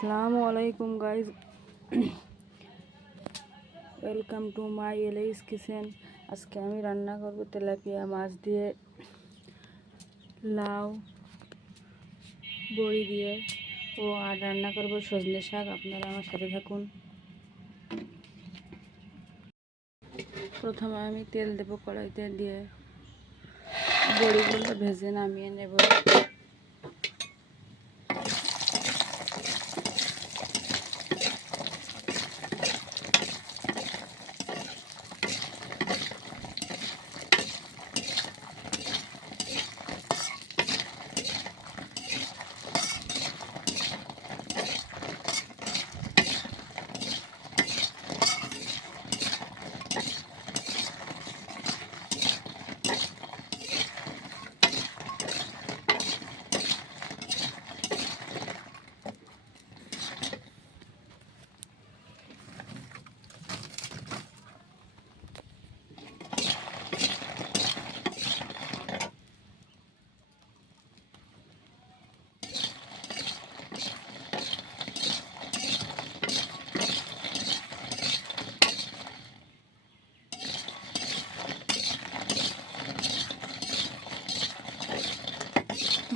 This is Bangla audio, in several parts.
আসসালামু আলাইকুম guys, welcome to my LH kitchen. আজকে আমি রান্না করব তেলাপিয়া মাছ দিয়ে, লাউ বড়ি দিয়ে আর রান্না করব সজনে শাক। আপনারা আমার সাথে থাকুন। প্রথমে আমি তেল দেব কড়াইতে, দিয়ে বড়িগুলো ভেজে নামিয়ে নেব।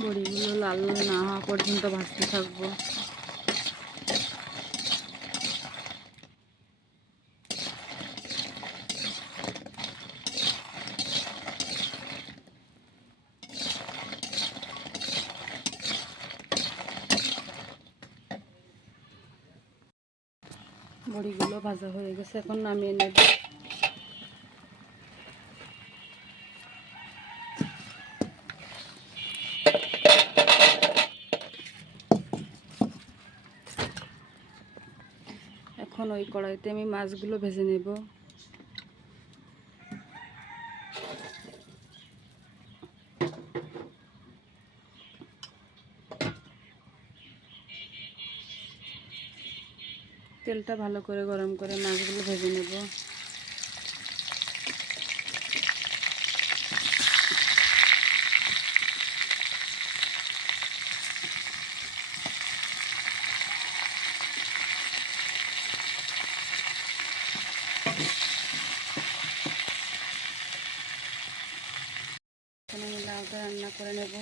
বড়িগুলো লাল না হওয়া পর্যন্ত ভাজতে থাকবো। বড়িগুলো ভাজা হয়ে গেছে, এখন নামিয়ে নেব। এখন ওই কড়াইতে আমি মাছগুলো ভেজে নেব। তেলটা ভালো করে গরম করে মাছগুলো ভেজে নেব। এখন আমি লাউটা রান্না করে নেব।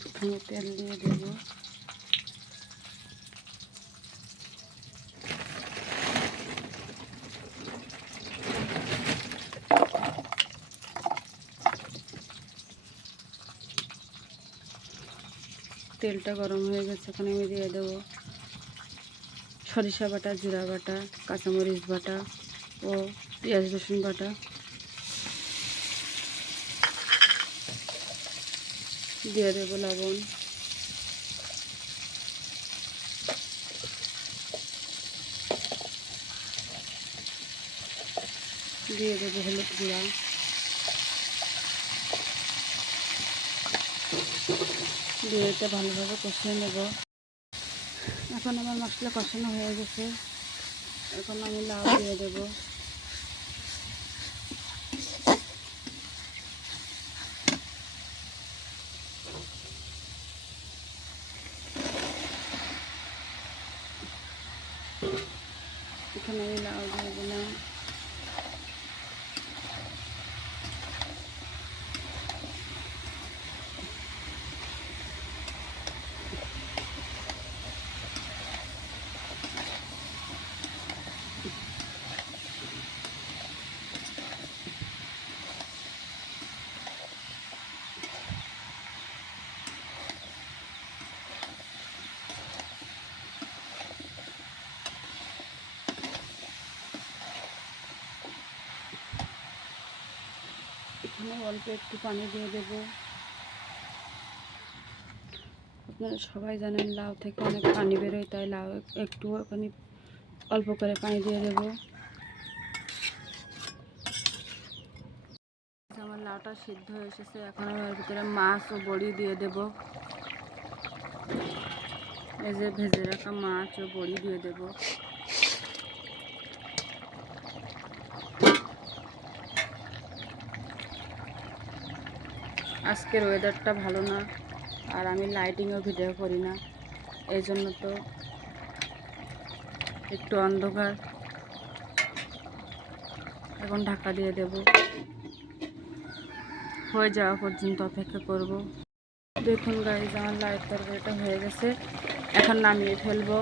প্রথমে তেল দিয়ে দেব। তেলটা গরম হয়ে গেছে, এখন আমি দিয়ে দেব সরিষা বাটা, জিরা বাটা, কাঁচামরিচ বাটা ও পেঁয়াজ রসুন বাটা। দিয়ে দেব লবণ, দিয়ে দেব হলুদ গুঁড়া, দিয়ে এটা ভালোভাবে কষিয়ে নেব। এখন আমার মশলা কষানো হয়ে গেছে, এখন আমি লাউ দিয়ে দেব। এখানে আমি লাউ দিয়ে দিলাম। এখানে অল্প একটু পানি দিয়ে দেব। আপনারা সবাই জানেন লাউ থেকে অনেক পানি বেরোয়, তাই লাউ একটু অল্প করে পানি দিয়ে দেব। আমার লাউটা সিদ্ধ হয়ে এসেছে, এখন আমি এর ভিতরে মাছ ও বড়ি দিয়ে দেব। এই যে ভেজে রাখা মাছ ও বড়ি দিয়ে দেব। আজকের ওয়েদারটা ভালো না, আর আমি লাইটিংও ভিডিও করি না, এই জন্য তো একটু অন্ধকার। এখন ঢাকা দিয়ে দেব, হয়ে যাওয়া পর্যন্ত অপেক্ষা করব। দেখুন গাইজ, আমার লাইট তরকারিটা হয়ে গেছে, এখন নামিয়ে ফেলবো।